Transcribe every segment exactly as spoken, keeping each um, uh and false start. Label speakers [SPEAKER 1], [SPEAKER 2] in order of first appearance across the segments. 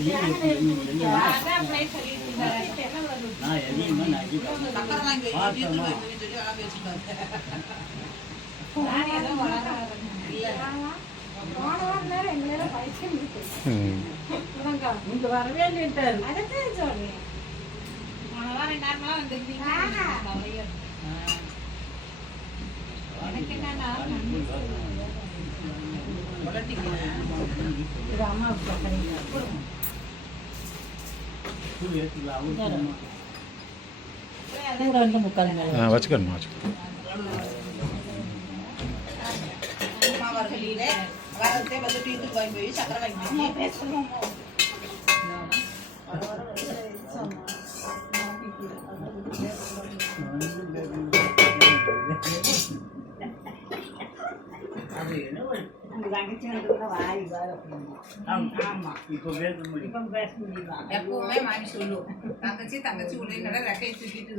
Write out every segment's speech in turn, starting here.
[SPEAKER 1] வச்சுக்கணும்
[SPEAKER 2] எப்பவுமே மாமி சொல்லுவோம் தங்கச்சி தங்கச்சி உள்ள ரெக்கையை தூக்கிட்டு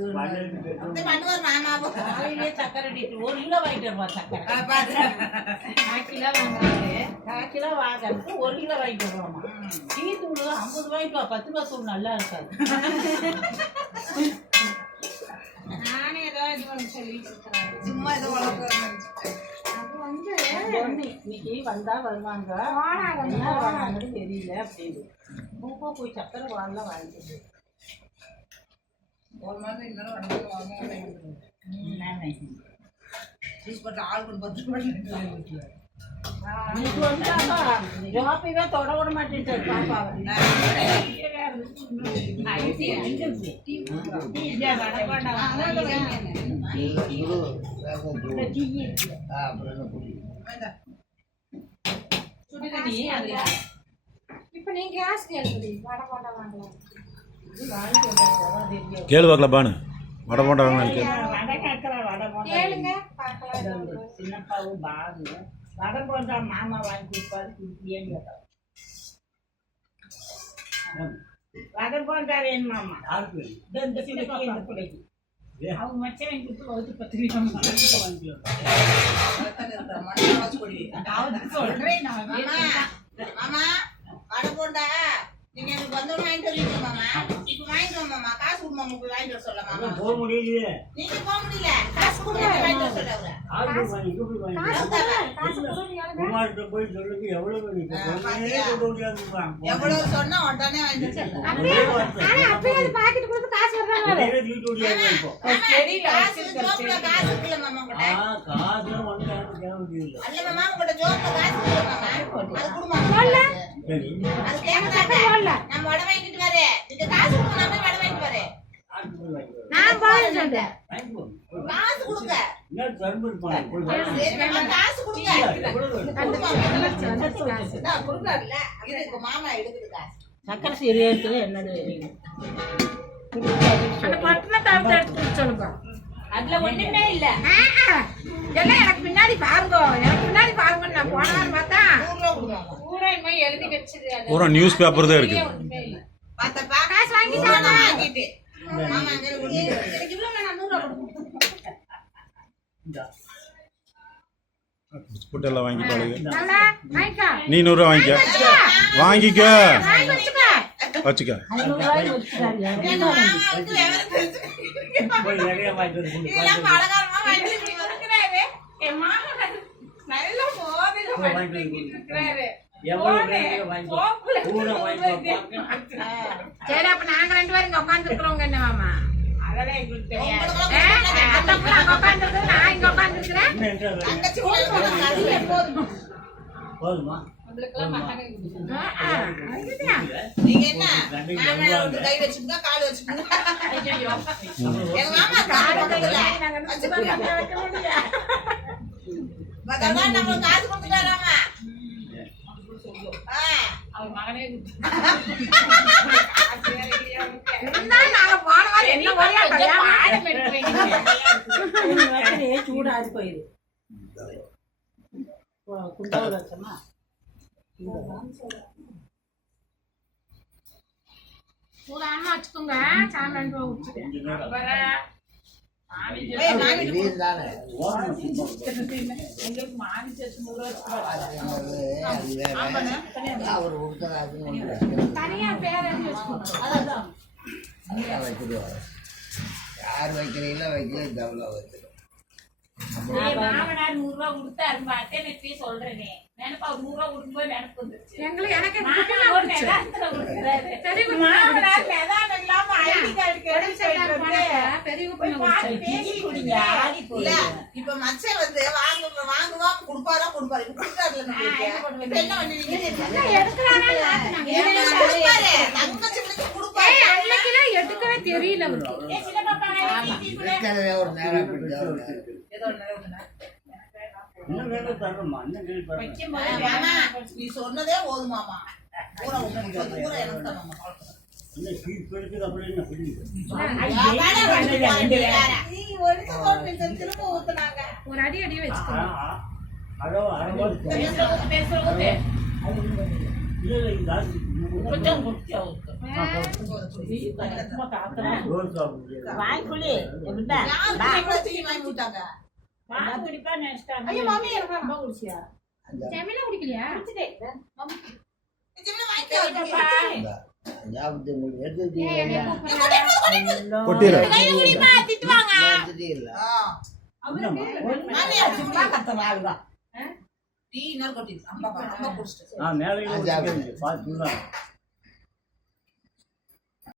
[SPEAKER 2] சக்கரை ஒரு கிலோ வாங்கிட்டு வருவா சக்கரை கால் கிலோ வாங்குறாரு கால் கிலோ வாங்குறதுக்கு ஒரு கிலோ வாங்கிட்டு வருவாமா டீ தூள் ஐம்பது ரூபாய்க்கு பத்து ரூபா தூள் நல்லா இருக்காது நானே ஏதோ இது சொல்லி சும்மா ஏதோ வளர்க்க இன்னைக்கு வந்தா வருவாங்க தெரியல அப்படின்னு பூப்பா போய் சக்கரை வாங்கலாம் வாங்கிட்டு ஒரு மாதம் இருந்தாலும் ஆளுக்கு பத்து ரூபாய் ஜாப்பிவே தொட விட மாட்டேன் பாப்பாவை இப்ப நீங்க கேஸ் கேள்வி வடை போண்டா வாங்கலாம்
[SPEAKER 1] கேளு பார்க்கல பானு வடை போண்டா வாங்கலாம்
[SPEAKER 2] கேளுங்க சின்னப்பாவும் பாகு வடை போண்டா மாமா வாங்கி கொடுப்பாரு குடிப்பியேன்னு கேட்டான் வடை போண்டா வேணும் மாமா இந்த பிள்ளைக்கு இந்த பிள்ளைக்கு அவங்க மச்சம் வாங்கி கொடுத்து வகுத்து பத்து கிலோ சொல்றேன் மாமா வடை போண்டா நீங்க எனக்கு வந்தோட வாங்கிட்டு வரீங்க மாமா இப்ப வாங்கிட்டு வா மாமா காசு கொடுமா உங்களுக்கு வாங்கிட்டு வர சொல்ல மாமா போக முடியல நீங்க போக முடியல காசு கொடுங்க வாங்கிட்டு வர சொல்ல அவர போய் சொல்லுங்க எவ்வளவு எவ்வளவு சொன்னா உடனே வாங்கிட்டு வர ஆனா அப்பவே அது பாக்கெட் கொடுத்து காசு வர்றாங்க காசு ஜோப்ல காசு இல்ல மாமா கிட்ட காசு ஒண்ணு கேட்க அல்ல மாமா கிட்ட ஜோப்ல காசு இல்ல மாமா அது கொடுமா சொல்ல அது கேக்குறாங்க நான் வடை வாங்கிட்டு வரேன் நீங்க காசு கொடுங்க நான் போய் வடை வாங்கிட்டு வரேன் நான் போறேன் சொல்றேன் காசு கொடுங்க என்ன சர்வர் பண்ணு காசு கொடுங்க நான் கொடுக்கறல இதுக்கு மாமா எடுக்குது காசு சக்கரை சீரியஸ்ல என்னது அந்த பட்டன தாவத்தை எடுத்து சொல்லுங்க அதுல ஒண்ணுமே இல்ல எல்லாம் எனக்கு பின்னாடி பாருங்க எனக்கு பின்னாடி பாருங்க நான் போன வாரம் பார்த்தா பூரா இனிமே எழுதி வச்சது
[SPEAKER 1] பூரா நியூஸ் பேப்பர் தான் இருக்கு
[SPEAKER 2] பார்த்தா காசு வாங்கிட்டாங்க வாங்கிட்டு மாமா அங்க எனக்கு இவ்வளவு நான் நூறு ரூபாய் கொடுப்பேன்
[SPEAKER 1] பிஸ்கட் எல்லாம் வாங்கிட்டாளுங்க
[SPEAKER 2] நல்லா வாங்கிக்கா
[SPEAKER 1] நீ நூறு ரூபாய் வாங்கிக்க வாங்கிக்க வச்சுக்க
[SPEAKER 2] நூறு ரூபாய் வச்சுட்டாரியா என்ன வந்து வேற தெரிஞ்சு போய் நிறைய வாங்கிட்டு இல்ல பலகாரமா வாங்கிட்டு வந்துறாரு ஏ மாமா நல்ல போதில வாங்கிட்டு இருக்கறாரு எவ்வளவு ரேட் வாங்கி பூரா வாங்கி சரி அப்ப நாங்க ரெண்டு பேரும் இங்க உட்கார்ந்து இருக்கறோங்க என்ன மாமா அதெல்லாம் எங்களுக்கு தெரியாது அந்த புள்ள அங்க உட்கார்ந்து இருக்கு நான் இங்க உட்கார்ந்து இருக்கறேன் தங்கச்சி உள்ள போதுமா போதுமா உங்களுக்கு மகனே நீங்க என்ன மாமா வந்து கை வச்சுங்க கால் வச்சுங்க ஐயோ எங்க மாமா கால் வந்தல நாங்க வைக்க முடியல பதனா நம்ம காசு கொடுத்துட்டாராமா ஆ அவ மகனே என்ன நாங்க போன வாரம் என்ன ஒரே கல்யாணம் எடுத்து வைங்க சூடாது போயிரு குண்டால வச்சமா சூடாமா வச்சுக்கோங்க சாமன் ரூபா உச்சிட்டேன் வர மாமி மாமி வீட்தானே உங்களுக்கு மாமி செத்து நூறு ரூபாய் அவர் கொடுத்தா அது தனியா அதான்
[SPEAKER 3] யார் வைக்கிறீங்களோ வைக்கிறீங்க டவுலா வச்சிடும்
[SPEAKER 2] மாமனார் நூறு ரூபா கொடுத்தாரு பாத்தே நெத்தி சொல்றேனே நினைப்பா நூறு ரூபா கொடுக்கும்போது நினைப்பு வந்துருச்சு
[SPEAKER 4] எங்களுக்கு எனக்கு
[SPEAKER 2] மாமனார் மெதான் இல்லாம ஐடி கார்டு
[SPEAKER 4] பெரிய
[SPEAKER 2] பேசி குடிங்க
[SPEAKER 5] இப்ப மச்சன் வந்து வாங்க வாங்குவா கொடுப்பாரா கொடுப்பாரு இப்ப கொடுத்தாருல இப்ப என்ன பண்ணுவீங்க தங்கச்சிக்கு கொடுப்பாரு
[SPEAKER 4] அன்னைக்கெல்லாம் எடுக்கவே தெரியல அவருக்கு
[SPEAKER 3] இருக்கிறதே ஒரு நேரம் பிடிச்சா ஒரு நேரம்
[SPEAKER 5] நீ சொன்னதே போதுமாமா பூரா பூரா எனக்கு தான் திரும்ப ஊத்துனாங்க
[SPEAKER 4] ஒரு அடி அடி வச்சுக்கோங்க
[SPEAKER 2] கொஞ்சம் வாய்க்குள்ளி
[SPEAKER 5] வாங்கி விட்டாங்க
[SPEAKER 2] வாங்க குடிப்பா நினைச்சிட்டாங்க
[SPEAKER 5] ஐயோ மாமி எனக்கு ரொம்ப குடிச்சியா
[SPEAKER 4] ஜெமினா குடிக்கலையா
[SPEAKER 3] ஞாபகத்தை உங்களுக்கு எடுத்துட்டு
[SPEAKER 1] கொட்டிடு
[SPEAKER 2] திட்டுவாங்க
[SPEAKER 3] இல்ல
[SPEAKER 5] டீ இன்னொரு கொட்டி அம்மா அம்மா குடிச்சிட்டு
[SPEAKER 3] ஞாபகம்